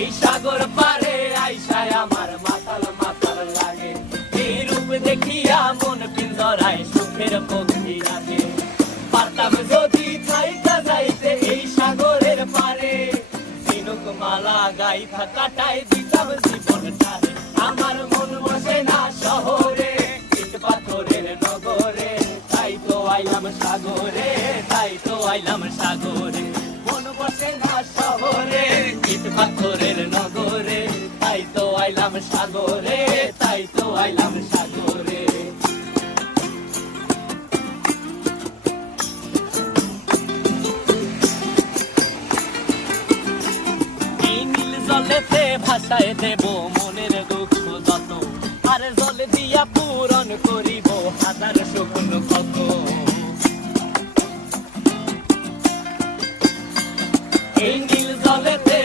এই সাগর পারে আইসায় আমার মাতাল মাতাল লাগে, এই রূপ দেখিয়া মন পিঞ্জরায় সুখের পক্ষী রাখে। পারতাম যদি থাইকা যাইতে এই সাগরের পারে, ঝিনুক মালা গাইথা কাটাই দিতাম জীবনটারে। আমার মন বসে না শহরে, ইট পাথরের নগরে, তাই তো আইলাম সাগরে, তাই তো আইলাম সাগরে। মন বসে না শহরে, ইট পাথরের নগরে, তাই তো আইলাম সাগরে, তাই তো আইলাম সাগরে। এই নীল জলেতে ভাসায় দেব মনের দুঃখ যত, আর জলে দিয়া পূরণ করিব হাজার স্বপ্ন কত। এই নীল জলেতে